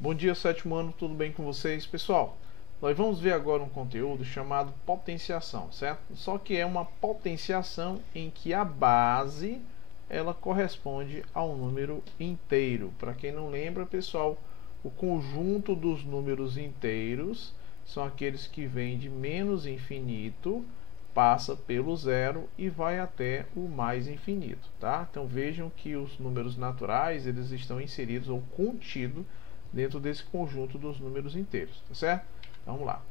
Bom dia, sétimo ano, tudo bem com vocês? Pessoal, nós vamos ver agora um conteúdo chamado potenciação, certo? Só que é uma potenciação em que a base ela corresponde a um número inteiro. Para quem não lembra, pessoal, o conjunto dos números inteiros são aqueles que vêm de menos infinito, passa pelo zero e vai até o mais infinito, tá? Então vejam que os números naturais eles estão inseridos ou contidos dentro desse conjunto dos números inteiros, tá certo? Vamos lá.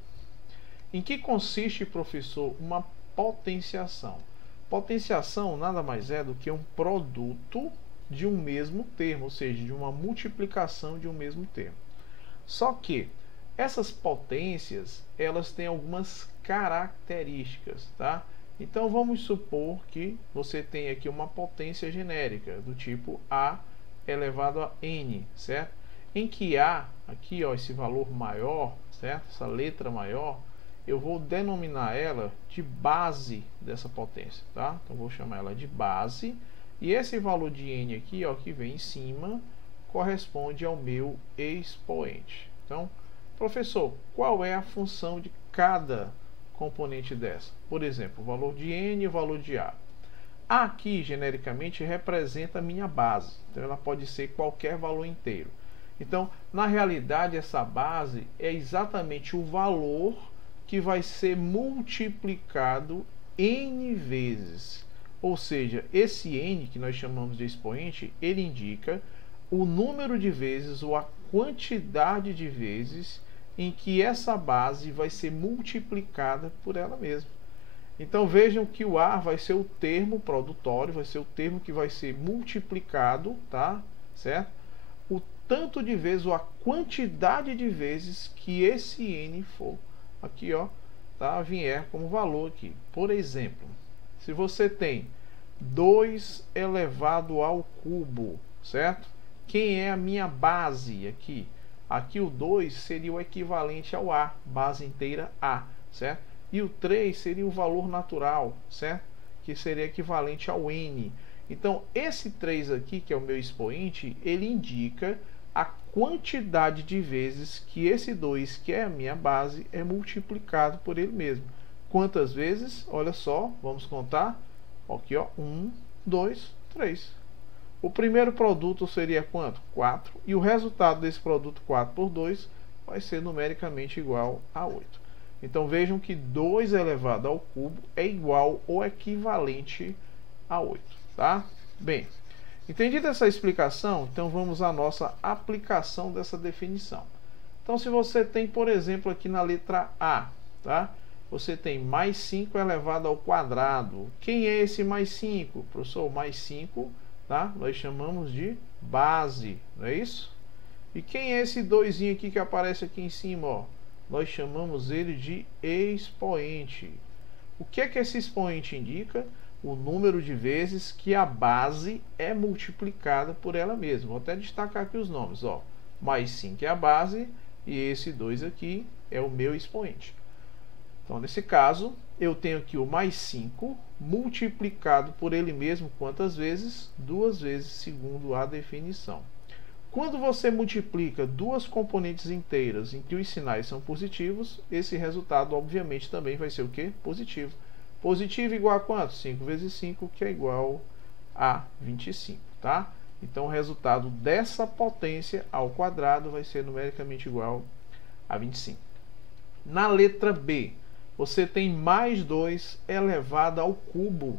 Em que consiste, professor, uma potenciação? Potenciação nada mais é do que um produto de um mesmo termo, ou seja, de uma multiplicação de um mesmo termo. Só que essas potências, elas têm algumas características, tá? Então vamos supor que você tem aqui uma potência genérica do tipo a elevado a n, certo? Em que a, aqui ó, esse valor maior, certo? Essa letra maior, eu vou denominar ela de base dessa potência, tá? Então vou chamar ela de base, e esse valor de n aqui, ó, que vem em cima, corresponde ao meu expoente. Então, professor, qual é a função de cada componente dessa? Por exemplo, o valor de n e o valor de a. A aqui, genericamente, representa a minha base. Então, ela pode ser qualquer valor inteiro. Então, na realidade, essa base é exatamente o valor que vai ser multiplicado n vezes. Ou seja, esse n, que nós chamamos de expoente, ele indica o número de vezes ou a quantidade de vezes em que essa base vai ser multiplicada por ela mesma. Então vejam que o A vai ser o termo produtório, vai ser o termo que vai ser multiplicado, tá? Certo? O tanto de vezes ou a quantidade de vezes que esse n for aqui, ó, tá? Vier como valor aqui. Por exemplo, se você tem 2 elevado ao cubo, certo? Quem é a minha base aqui? Aqui o 2 seria o equivalente ao A, base inteira A, certo? E o 3 seria o valor natural, certo? Que seria equivalente ao N. Então, esse 3 aqui, que é o meu expoente, ele indica a quantidade de vezes que esse 2, que é a minha base, é multiplicado por ele mesmo. Quantas vezes? Olha só, vamos contar. Aqui, ó, 1, 2, 3. O primeiro produto seria quanto? 4. E o resultado desse produto 4 por 2 vai ser numericamente igual a 8. Então vejam que 2 elevado ao cubo é igual ou equivalente a 8. Tá? Bem, entendida essa explicação, então vamos à nossa aplicação dessa definição. Então se você tem, por exemplo, aqui na letra A, tá? Você tem mais 5 elevado ao quadrado. Quem é esse mais 5? Professor, mais 5, tá? Nós chamamos de base, não é isso? E quem é esse 2 aqui que aparece aqui em cima, ó? Nós chamamos ele de expoente. O que é que esse expoente indica? O número de vezes que a base é multiplicada por ela mesma. Vou até destacar aqui os nomes, ó. Mais 5 é a base e esse 2 aqui é o meu expoente. Então, nesse caso, eu tenho aqui o mais 5 multiplicado por ele mesmo quantas vezes? 2 vezes, segundo a definição. Quando você multiplica duas componentes inteiras em que os sinais são positivos, esse resultado, obviamente, também vai ser o quê? Positivo. Positivo igual a quanto? 5 vezes 5, que é igual a 25, tá? Então, o resultado dessa potência ao quadrado vai ser numericamente igual a 25. Na letra B, você tem mais 2 elevado ao cubo.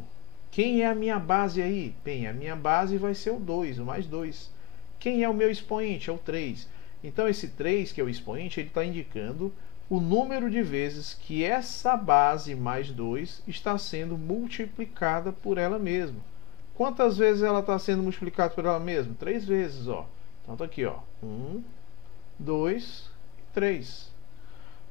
Quem é a minha base aí? Bem, a minha base vai ser o 2, o mais 2. Quem é o meu expoente? É o 3. Então, esse 3, que é o expoente, ele está indicando o número de vezes que essa base mais 2 está sendo multiplicada por ela mesma. Quantas vezes ela está sendo multiplicada por ela mesma? 3 vezes, ó. Então, tá aqui, ó. 1, 2, 3.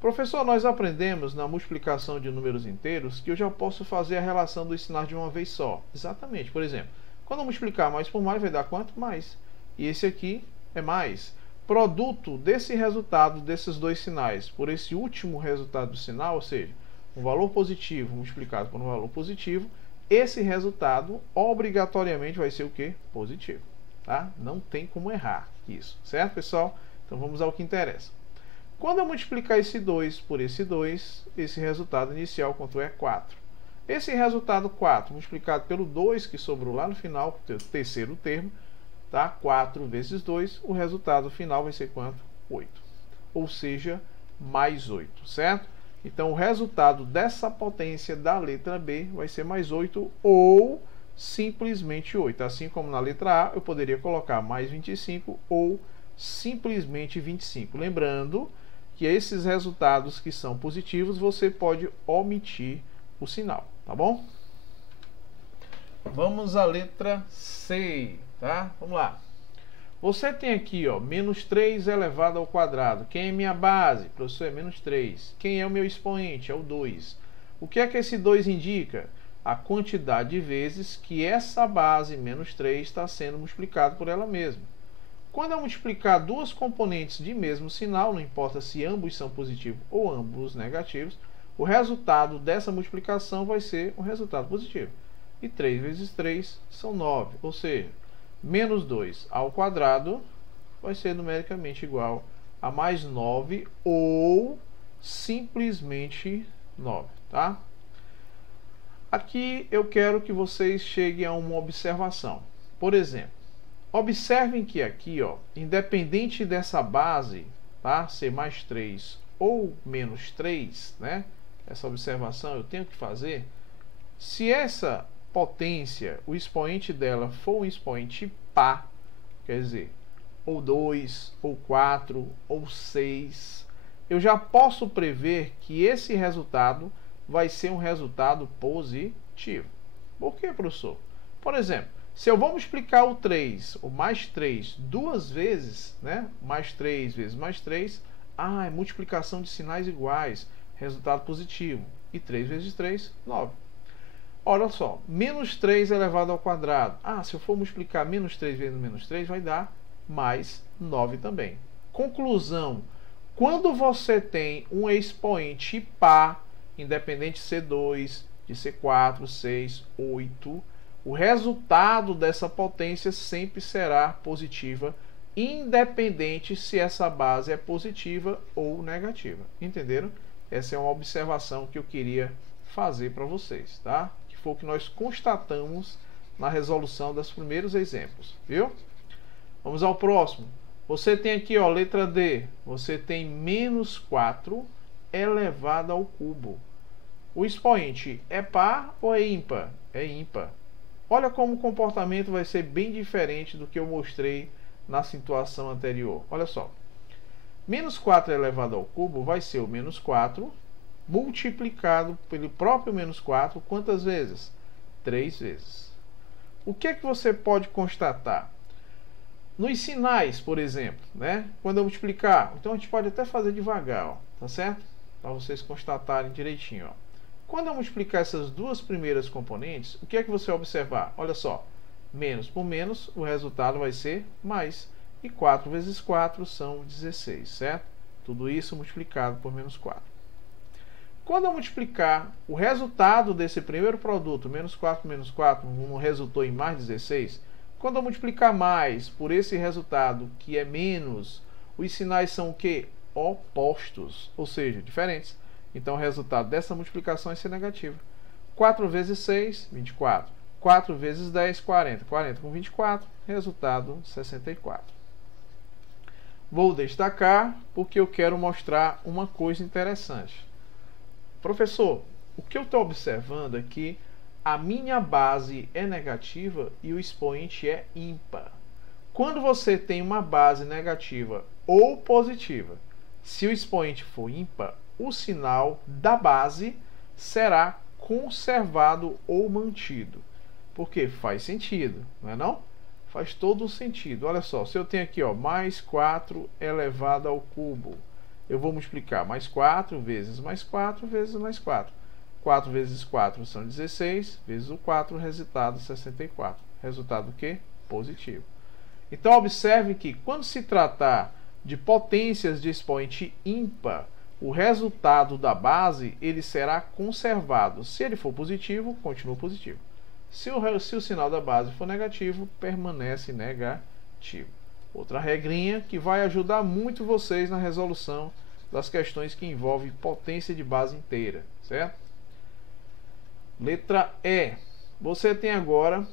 Professor, nós aprendemos na multiplicação de números inteiros que eu já posso fazer a relação dos sinais de uma vez só. Exatamente. Por exemplo, quando eu multiplicar mais por mais, vai dar quanto? Mais. E esse aqui é mais. Produto desse resultado desses dois sinais por esse último resultado do sinal, ou seja, um valor positivo multiplicado por um valor positivo, esse resultado obrigatoriamente vai ser o quê? Positivo. Tá? Não tem como errar isso. Certo, pessoal? Então vamos ao que interessa. Quando eu multiplicar esse 2 por esse 2, esse resultado inicial quanto é? 4. Esse resultado 4 multiplicado pelo 2 que sobrou lá no final, o terceiro termo, tá? 4 vezes 2, o resultado final vai ser quanto? 8. Ou seja, mais 8, certo? Então o resultado dessa potência da letra B vai ser mais 8 ou simplesmente 8. Assim como na letra A, eu poderia colocar mais 25 ou simplesmente 25. Lembrando que esses resultados que são positivos, você pode omitir o sinal, tá bom? Vamos à letra C, tá? Vamos lá. Você tem aqui, ó, menos 3 elevado ao quadrado. Quem é minha base? Professor, é menos 3. Quem é o meu expoente? É o 2. O que é que esse 2 indica? A quantidade de vezes que essa base, menos 3, está sendo multiplicada por ela mesma. Quando eu multiplicar duas componentes de mesmo sinal, não importa se ambos são positivos ou ambos negativos, o resultado dessa multiplicação vai ser um resultado positivo. E 3 vezes 3 são 9, ou seja, menos 2 ao quadrado vai ser numericamente igual a mais 9 ou simplesmente 9, tá? Aqui eu quero que vocês cheguem a uma observação. Por exemplo, observem que aqui, ó, independente dessa base, tá, ser mais 3 ou menos 3, né? Essa observação eu tenho que fazer. Se essa potência, o expoente dela for um expoente par, quer dizer, ou 2, ou 4, ou 6, eu já posso prever que esse resultado vai ser um resultado positivo. Por quê, professor? Por exemplo, se eu vou multiplicar o 3, o mais 3, duas vezes, né? Mais 3 vezes mais 3, é multiplicação de sinais iguais, resultado positivo. E 3 vezes 3, 9. Olha só, menos 3 elevado ao quadrado. Se eu for multiplicar menos 3 vezes menos 3, vai dar mais 9 também. Conclusão, quando você tem um expoente par, independente de ser 2, de ser 4, 6, 8, o resultado dessa potência sempre será positiva, independente se essa base é positiva ou negativa. Entenderam? Essa é uma observação que eu queria fazer para vocês, tá? Que foi o que nós constatamos na resolução dos primeiros exemplos, viu? Vamos ao próximo. Você tem aqui, ó, letra D. Você tem menos 4 elevado ao cubo. O expoente é par ou é ímpar? É ímpar. Olha como o comportamento vai ser bem diferente do que eu mostrei na situação anterior. Olha só. Menos 4 elevado ao cubo vai ser o menos 4 multiplicado pelo próprio menos 4, quantas vezes? 3 vezes. O que é que você pode constatar? Nos sinais, por exemplo, né? Quando eu multiplicar, então a gente pode até fazer devagar, ó, tá certo? Para vocês constatarem direitinho, ó. Quando eu multiplicar essas duas primeiras componentes, o que é que você vai observar? Olha só, menos por menos, o resultado vai ser mais. E 4 vezes 4 são 16, certo? Tudo isso multiplicado por menos 4. Quando eu multiplicar o resultado desse primeiro produto, menos 4 não resultou em mais 16. Quando eu multiplicar mais por esse resultado, que é menos, os sinais são o quê? Opostos, ou seja, diferentes. Então o resultado dessa multiplicação vai ser negativo. 4 vezes 6, 24. 4 vezes 10, 40. 40 com 24, resultado 64. Vou destacar porque eu quero mostrar uma coisa interessante. Professor, o que eu estou observando aqui, a minha base é negativa e o expoente é ímpar. Quando você tem uma base negativa ou positiva, se o expoente for ímpar, o sinal da base será conservado ou mantido. Porque faz sentido, não é não? Faz todo o sentido. Olha só, se eu tenho aqui, ó, mais 4 elevado ao cubo, eu vou multiplicar mais 4 vezes mais 4 vezes mais 4. 4 vezes 4 são 16, vezes o 4, resultado 64. Resultado o quê? Positivo. Então, observe que quando se tratar de potências de expoente ímpar, o resultado da base ele será conservado. Se ele for positivo, continua positivo. Se o sinal da base for negativo, permanece negativo. Outra regrinha que vai ajudar muito vocês na resolução das questões que envolvem potência de base inteira, certo? Letra E. Você tem agora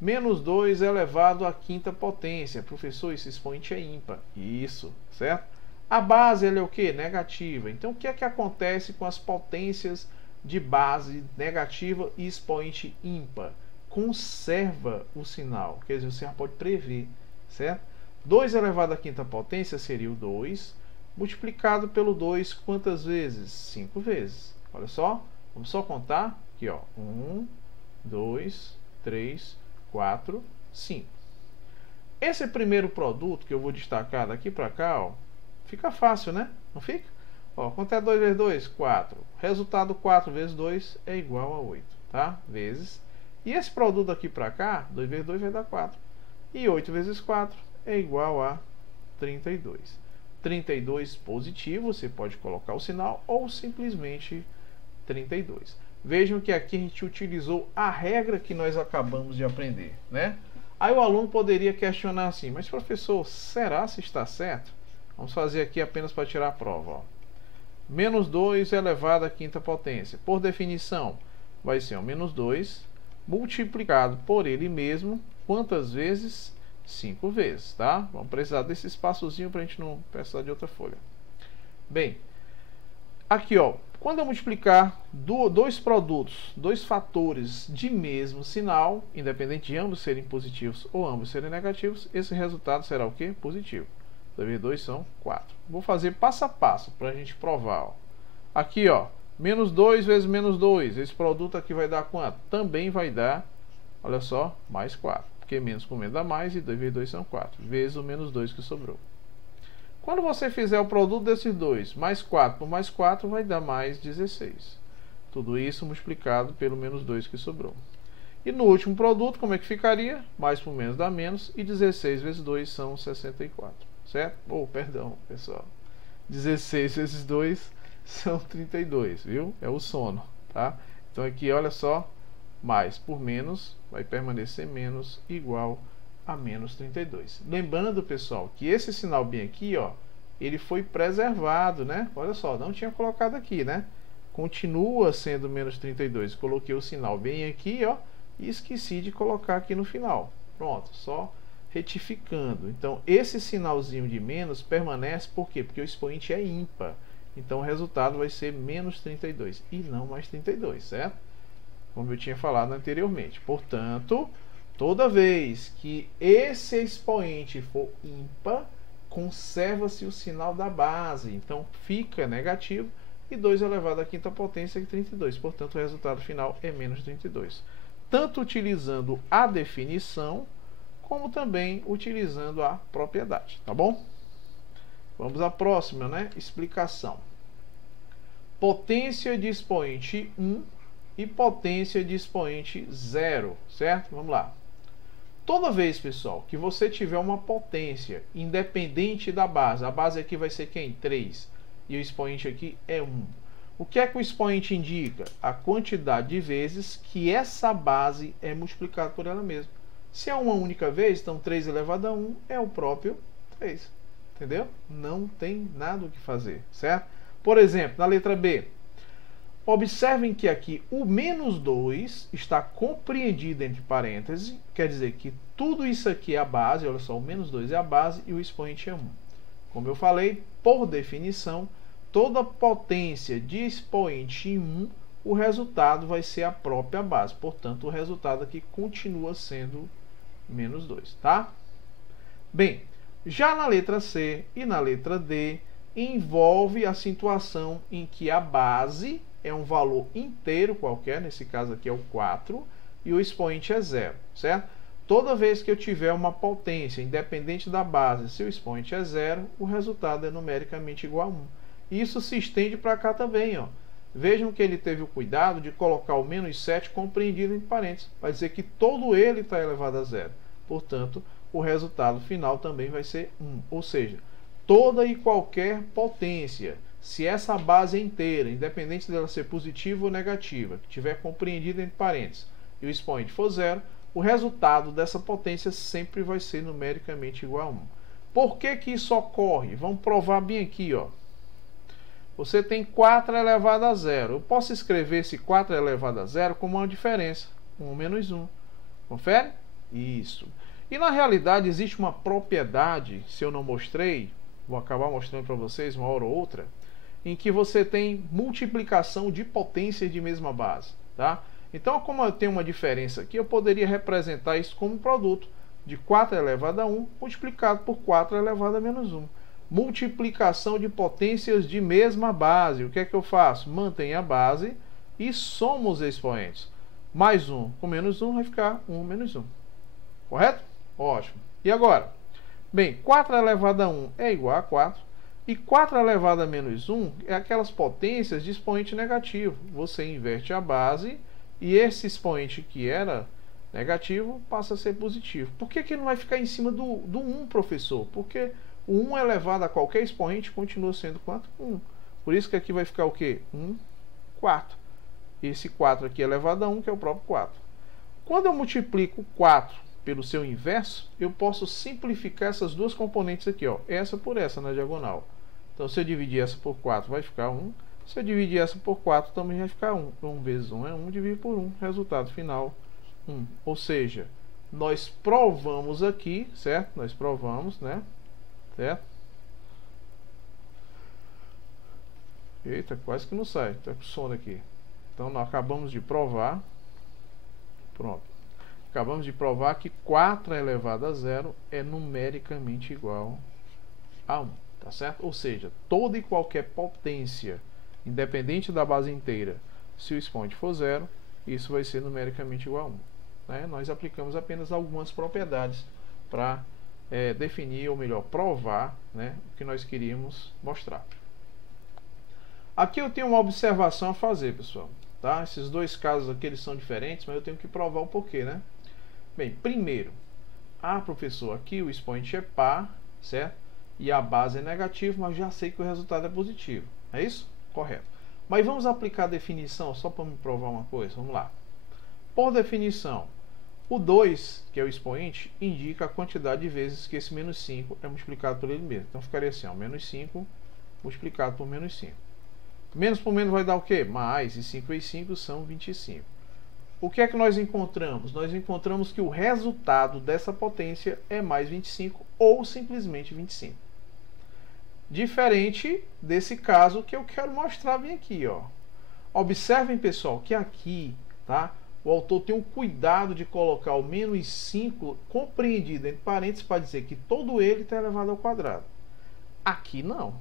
menos 2 elevado à quinta potência. Professor, esse expoente é ímpar. Isso, certo? A base ela é o que? Negativa. Então, o que é que acontece com as potências de base negativa e expoente ímpar? Conserva o sinal. Quer dizer, você já pode prever, certo? 2 elevado à quinta potência seria o 2, multiplicado pelo 2 quantas vezes? 5 vezes. Olha só, vamos só contar aqui, ó. 1, 2, 3, 4, 5. Esse primeiro produto que eu vou destacar daqui para cá, ó, fica fácil, né? Não fica? Ó, quanto é 2 vezes 2? 4. Resultado 4 vezes 2 é igual a 8, tá? Vezes. E esse produto aqui para cá, 2 vezes 2 vai dar 4. E 8 vezes 4 é igual a 32. 32 positivo, você pode colocar o sinal, ou simplesmente 32. Vejam que aqui a gente utilizou a regra que nós acabamos de aprender, né? Aí o aluno poderia questionar assim, mas professor, será se está certo? Vamos fazer aqui apenas para tirar a prova, ó. Menos 2 elevado à quinta potência. Por definição, vai ser o menos 2 multiplicado por ele mesmo, quantas vezes? 5 vezes, tá? Vamos precisar desse espaçozinho para a gente não precisar de outra folha. Bem, aqui, ó, quando eu multiplicar dois produtos, dois fatores de mesmo sinal, independente de ambos serem positivos ou ambos serem negativos, esse resultado será o quê? Positivo. 2 vezes 2 são 4. Vou fazer passo a passo para a gente provar, ó. Aqui, ó, menos 2 vezes menos 2. Esse produto aqui vai dar quanto? Também vai dar, olha só, mais 4. Porque menos com menos dá mais e 2 vezes 2 são 4. Vezes o menos 2 que sobrou. Quando você fizer o produto desses dois, mais 4 por mais 4, vai dar mais 16. Tudo isso multiplicado pelo menos 2 que sobrou. E no último produto, como é que ficaria? Mais por menos dá menos. E 16 vezes 2 são 64. Certo? Perdão, pessoal. 16 vezes 2 são 32, viu? É o sono, tá? Então aqui, olha só, mais por menos vai permanecer menos igual a menos 32. Lembrando, pessoal, que esse sinal bem aqui, ó, ele foi preservado, né? Olha só, não tinha colocado aqui, né? Continua sendo menos 32. Coloquei o sinal bem aqui, ó, e esqueci de colocar aqui no final. Pronto, só retificando. Então, esse sinalzinho de menos permanece, por quê? Porque o expoente é ímpar. Então, o resultado vai ser menos 32 e não mais 32, certo? Como eu tinha falado anteriormente. Portanto, toda vez que esse expoente for ímpar, conserva-se o sinal da base. Então, fica negativo. E 2 elevado à quinta potência é 32. Portanto, o resultado final é menos 32. Tanto utilizando a definição, como também utilizando a propriedade, tá bom? Vamos à próxima, né? Explicação. Potência de expoente 1 e potência de expoente 0, certo? Vamos lá. Toda vez, pessoal, que você tiver uma potência independente da base, a base aqui vai ser quem? 3, e o expoente aqui é 1. O que é que o expoente indica? A quantidade de vezes que essa base é multiplicada por ela mesma. Se é uma única vez, então 3 elevado a 1 é o próprio 3. Entendeu? Não tem nada o que fazer, certo? Por exemplo, na letra B, observem que aqui o menos 2 está compreendido entre parênteses, quer dizer que tudo isso aqui é a base, olha só, o menos 2 é a base e o expoente é 1. Como eu falei, por definição, toda potência de expoente 1, o resultado vai ser a própria base. Portanto, o resultado aqui continua sendo menos 2, tá? Bem, já na letra C e na letra D, envolve a situação em que a base é um valor inteiro qualquer, nesse caso aqui é o 4, e o expoente é 0, certo? Toda vez que eu tiver uma potência independente da base, se o expoente é 0, o resultado é numericamente igual a 1. Isso se estende para cá também, ó. Vejam que ele teve o cuidado de colocar o menos 7 compreendido em parênteses, para dizer que todo ele está elevado a 0. Portanto, o resultado final também vai ser 1. Ou seja, toda e qualquer potência, se essa base é inteira, independente dela ser positiva ou negativa, que tiver compreendida entre parênteses, e o expoente for 0, o resultado dessa potência sempre vai ser numericamente igual a 1. Por que que isso ocorre? Vamos provar bem aqui, ó. Você tem 4 elevado a 0. Eu posso escrever esse 4 elevado a 0 como uma diferença. 1 menos 1. Confere? Isso. E na realidade existe uma propriedade, se eu não mostrei, vou acabar mostrando para vocês uma hora ou outra, em que você tem multiplicação de potências de mesma base. Tá? Então, como eu tenho uma diferença aqui, eu poderia representar isso como um produto de 4 elevado a 1 multiplicado por 4 elevado a menos 1. Multiplicação de potências de mesma base. O que é que eu faço? Mantenho a base e somo os expoentes. Mais 1 com menos 1 vai ficar 1 menos 1. Correto? Ótimo. E agora? Bem, 4 elevado a 1 é igual a 4. E 4 elevado a menos 1 é aquelas potências de expoente negativo. Você inverte a base e esse expoente que era negativo passa a ser positivo. Por que que não vai ficar em cima do 1, professor? Porque o 1 elevado a qualquer expoente continua sendo quanto? 1. Por isso que aqui vai ficar o quê? 1 quarto. Esse 4 aqui elevado a 1, que é o próprio 4. Quando eu multiplico 4 pelo seu inverso, eu posso simplificar essas duas componentes aqui, ó, essa por essa na diagonal. Então, se eu dividir essa por 4, vai ficar 1. Se eu dividir essa por 4, também vai ficar 1. 1 vezes 1 é 1, dividir por 1. Resultado final, 1. Ou seja, nós provamos aqui, certo? Nós provamos, né? Certo? Eita, quase que não sai. Tá com sono aqui. Então, nós acabamos de provar. Pronto. Acabamos de provar que 4 elevado a 0 é numericamente igual a 1. Tá certo? Ou seja, toda e qualquer potência, independente da base inteira, se o expoente for 0, isso vai ser numericamente igual a 1. Né? Nós aplicamos apenas algumas propriedades para definir, ou melhor, provar, né, o que nós queríamos mostrar. Aqui eu tenho uma observação a fazer, pessoal. Tá? Esses dois casos aqui eles são diferentes, mas eu tenho que provar o porquê, né? Bem, primeiro, professor, aqui o expoente é par, certo? E a base é negativo, mas já sei que o resultado é positivo. É isso? Correto. Mas vamos aplicar a definição só para me provar uma coisa. Vamos lá. Por definição, o 2, que é o expoente, indica a quantidade de vezes que esse menos 5 é multiplicado por ele mesmo. Então ficaria assim, ó, menos 5 multiplicado por menos 5. Menos por menos vai dar o quê? Mais, e 5 vezes 5 são 25. O que é que nós encontramos? Nós encontramos que o resultado dessa potência é mais 25 ou simplesmente 25. Diferente desse caso que eu quero mostrar bem aqui, ó. Observem, pessoal, que aqui, tá? O autor tem um cuidado de colocar o menos 5 compreendido entre parênteses para dizer que todo ele está elevado ao quadrado. Aqui não.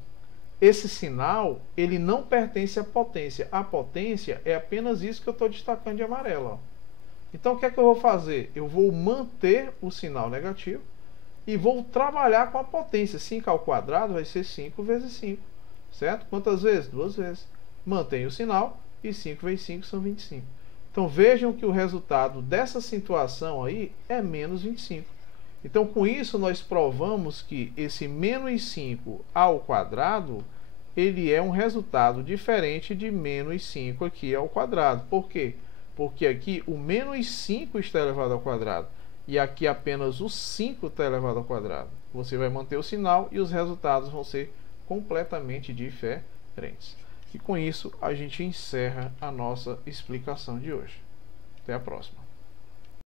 Esse sinal, ele não pertence à potência. A potência é apenas isso que eu estou destacando de amarelo, ó. Então, o que é que eu vou fazer? Eu vou manter o sinal negativo e vou trabalhar com a potência. 5 ao quadrado vai ser 5 vezes 5. Certo? Quantas vezes? 2 vezes. Mantenho o sinal e 5 vezes 5 são 25. Então, vejam que o resultado dessa situação aí é menos 25. Então, com isso, nós provamos que esse menos 5 ao quadrado, ele é um resultado diferente de menos 5 aqui ao quadrado. Por quê? Porque aqui o menos 5 está elevado ao quadrado. E aqui apenas o 5 está elevado ao quadrado. Você vai manter o sinal e os resultados vão ser completamente diferentes. E com isso, a gente encerra a nossa explicação de hoje. Até a próxima.